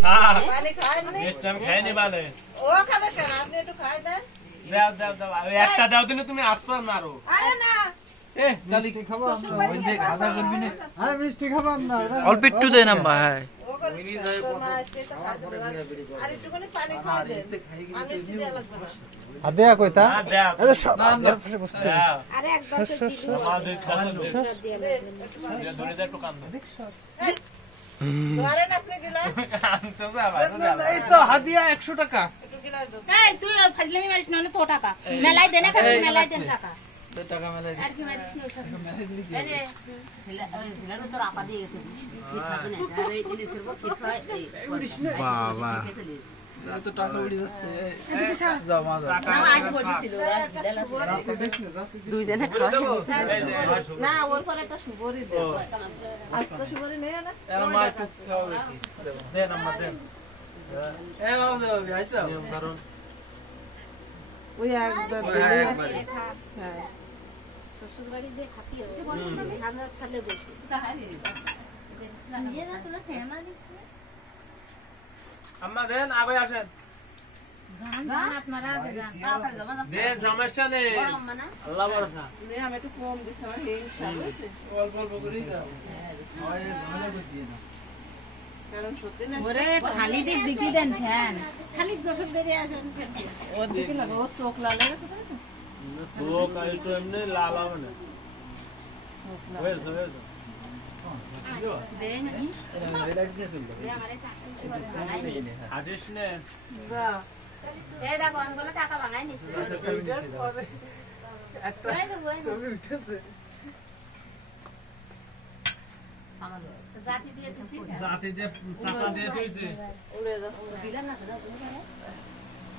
हाँ पानी खाए नहीं इस टाइम खाए नहीं वाले वो खावे केन आपने একটু খাই দেন দাও একটা দাও দিনে তুমি আস্তে মারো আরে না এ দাদি কি খাবো আমরা ওই যে খাওয়া করবি না হ্যাঁ মিষ্টি খাবার না অল্প একটু দেন আম্মা হ্যাঁ ও করে না আজকে তো খাবে আর একটুখানি পানি খাওয়া দেন আমি মিষ্টি দেয়া লাগবে না আদেয়া কইতা না দাও আরে সব না, না। বসতে দাও আরে একবার তো দিদি আমাদের খাওয়া দিয়ে লাগবে ধরে দে একটু কান ধরেন আপনি গিলাস কানতে যাবা এই তো হাদিয়া 100 টাকা একটু গিলাস দাও এই তুই ফাজলামি মারিস না তো টাকা মেলাই দেনা খাবি মেলাই দেন টাকা 2 টাকা মেলাই আর কি মারিস না ওসব মেলাই দিলি কি আরে হিলানো তো আপা দিয়ে গেছে ঠিক থাকে না আরে এই সর্ব ঠিক হয় এই বাবা এত টাকা উড়ে যাচ্ছে যাও মা যাও না আসে বসেছিল দুই জনে খাওয়া না ওর পরে একটা সুবরি দে আজকে সুবরি নেই না এর মা একটু খাওয়াবে কি দেন আম্মা দেন এ বাবা যাও আইসা কারণ ওই একবার হ্যাঁ শ্বশুর বাড়ি দিয়ে খাতি হবে ঠান্ডা থাকলে বেশি নিজে না তোরা সিনেমা দেখছিস আম্মা দেন আগে আসেন জান আপনারা আগে যান দেন সমস্যা নেই আল্লাহ ভরসা নে আমি একটু কম দিছি আমার এই হিসাব হইছে অল্প অল্প করেই দাও হয় ভালো করে দিয়ে দাও কারণ সত্যি না ওরে খালি দিক দিকি দেন ফ্যান খালি গোসল করে আসেন ও দেখি না ও চোখ লাল হয়ে গেছে তাই তো তো কাল তো এমনি লাল হবে না হয়েছে দেন আমি রিল্যাক্স দিয়ে চলবে দে আমারে টাকা আজিস নে যা এই দেখো আমগুলো টাকা ভাঙাই নিছি একটা এই তো বই ছবি উঠেছে জাতি দিয়ে দিছি জাতি যে চাপা দিয়ে দিয়েছে উড়ে যাচ্ছে দিলাম না দাদা তুমি করে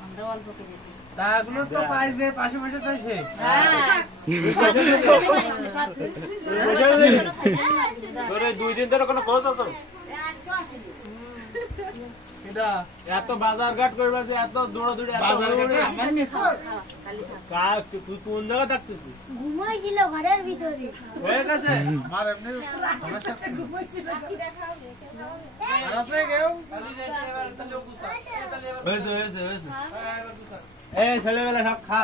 আমরা অল্প করে দিছি দাগুলো তো পাই যে পাশে পাশে তাই সে তোরে 2 দিন ধরে কোনো খোঁজ আছে এটা এত বাজার ঘাট করবা যে এত দৌড়াদৌড়ি এত বাজার দৌড়াদৌড়ি। ঘাটে আমার নিছো কার তুই কোন জায়গা থাকতেছিস ঘুমাইছিল ঘরের ভিতরে হয়ে গেছে আমার এমনি সমস্যা আছে আর আছে কেউ খালি রে এবার তাহলে গুছা তাহলে এবার হয়েছে এই ছেলেবেলা সব খা